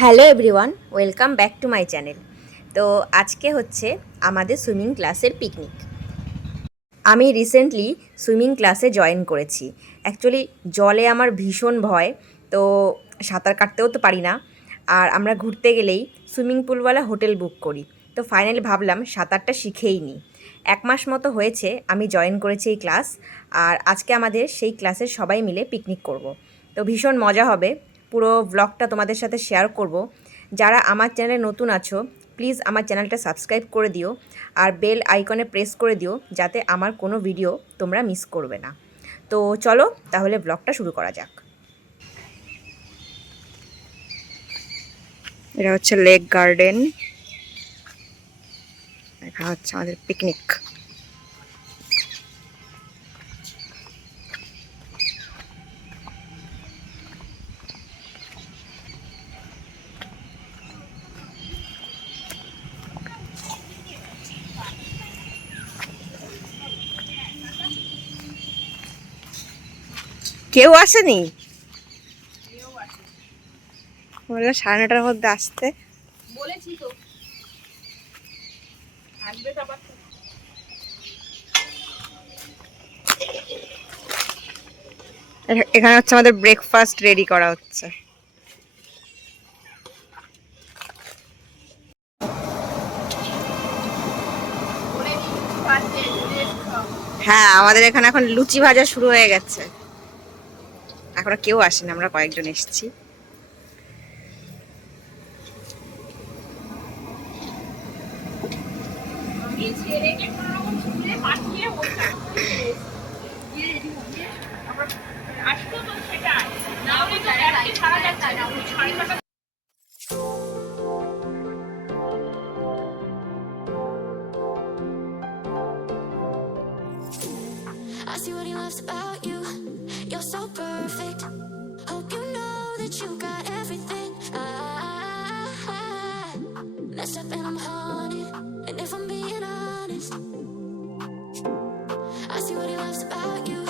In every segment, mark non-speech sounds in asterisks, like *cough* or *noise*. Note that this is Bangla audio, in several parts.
Hello everyone, welcome back to my channel. তো আজকে হচ্ছে আমাদের সুইমিং ক্লাসের পিকনিক। আমি রিসেন্টলি সুইমিং ক্লাসে জয়েন করেছি। অ্যাকচুয়ালি জলে আমার ভীষণ ভয়, তো সাঁতার কাটতেও তো পারি না। আর আমরা ঘুরতে গেলেই সুইমিং পুলওয়ালা হোটেল বুক করি। তো ফাইনালি ভাবলাম সাঁতারটা শিখেই নিই এক মাস মতো হয়েছে, আমি জয়েন করেছি এই ক্লাস আর আজকে আমাদের সেই ক্লাসের সবাই মিলে পিকনিক করব। তো ভীষণ মজা হবে, পুরো ব্লগটা তোমাদের সাথে শেয়ার করব। যারা আমার চ্যানেলে নতুন আছো প্লিজ আমার চ্যানেলটা সাবস্ক্রাইব করে দিও, আর বেল আইকনে প্রেস করে দিও, যাতে আমার কোনো ভিডিও তোমরা মিস করবে না। তো চলো, তাহলে ব্লগটা শুরু করা যাক। এটা হচ্ছে লেক গার্ডেন। এটা হচ্ছে আমাদের পিকনিক কেউ আসেনি। বলল সাড়ে নটার মধ্যে আসতে। বলেছি তো। এখানে হচ্ছে আমাদের ব্রেকফাস্ট রেডি করা হচ্ছে। হ্যাঁ আমাদের এখানে এখন লুচি ভাজা শুরু হয়ে গেছে। এখনও কেউ আসেনি, আমরা কয়েকজন এসেছি। আমি ছেলেকে কোনো রকম স্কুলে পাঠিয়ে ওটা গিয়ে রেডি হয়ে আমরা আসতো তো সেটাই না হলে তো একই ছাড়া যাচ্ছে না সাড়ে ছটা I see what he loves about you. You're so perfect. Hope you know that you got everything. I, I messed up and I'm haunted. And if I'm see what he loves about you.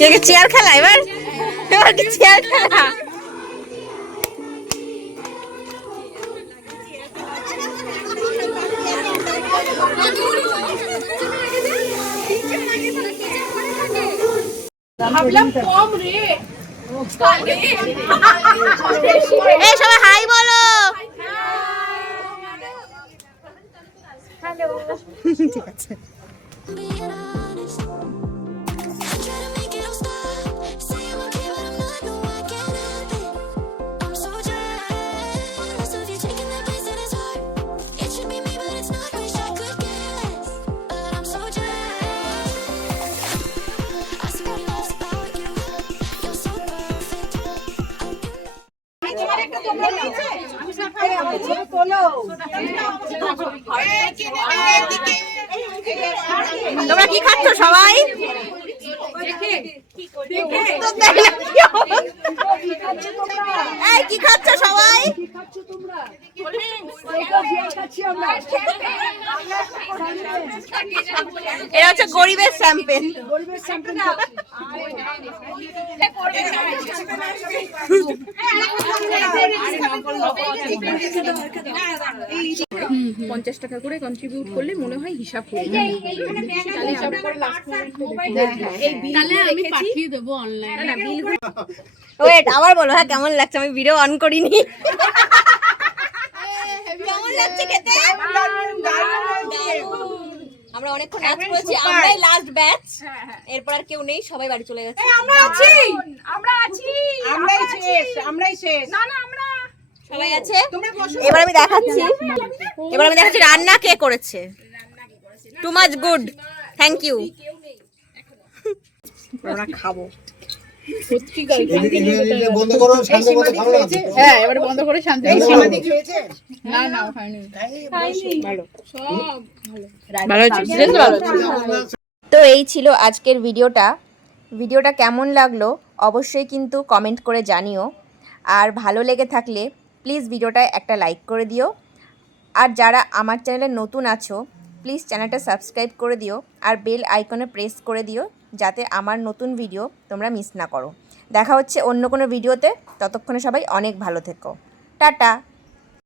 কে কে চেয়ার খেলা? এবার? এবার কি চেয়ার খেলা? এই সবাই হাই বলো। ঠিক আছে। তোমরা কি খাচ্ছ সবাই? এই কি খাচ্ছ সবাই? কি খাচ্ছ তোমরা এটা হচ্ছে গরিবের স্যাম্পেল গরিবের স্যাম্পল খাচ্ছি পঞ্চাশ টাকা করে কন্ট্রিবিউট করলে মনে হয় হিসাব হয়ে তাহলে আমি পাঠিয়ে দেবো অনলাইনে আবার বলো হ্যাঁ কেমন লাগছে? আমি ভিডিও অন করিনি। *laughs* কেমন লাগছে খেতে? আমরা অনেকক্ষণ নাচ করেছি আমরাই লাস্ট ব্যাচ এরপর আর কেউ নেই সবাই বাড়ি চলে গেছে। আমরা আছি! আমরা আছি! আমরাই শেষ আমরাই শেষ। না না আমরা সবাই আছে? এবার আমি দেখাচ্ছি। এবার আমি দেখাচ্ছি রান্না কে করেছে। Too much good thank you বন্ধ করো হ্যাঁ এবারে বন্ধ করে শান্তি না না ভালো। হচ্ছে সিরিয়াসলি ভালো হচ্ছে তো এই ছিল আজকের ভিডিওটা। ভিডিওটা কেমন লাগল অবশ্যই কিন্তু কমেন্ট করে জানিও। আর ভালো লেগে থাকলে প্লিজ ভিডিওটায় একটা লাইক করে দিও। আর যারা আমার চ্যানেলে নতুন আছো প্লিজ চ্যানেলটা সাবস্ক্রাইব করে দিও। আর বেল আইকনে প্রেস করে দিও। যাতে আমার নতুন ভিডিও তোমরা মিস না করো। দেখা হচ্ছে অন্য কোনো ভিডিওতে ততক্ষণে সবাই অনেক ভালো থেকো। টাটা!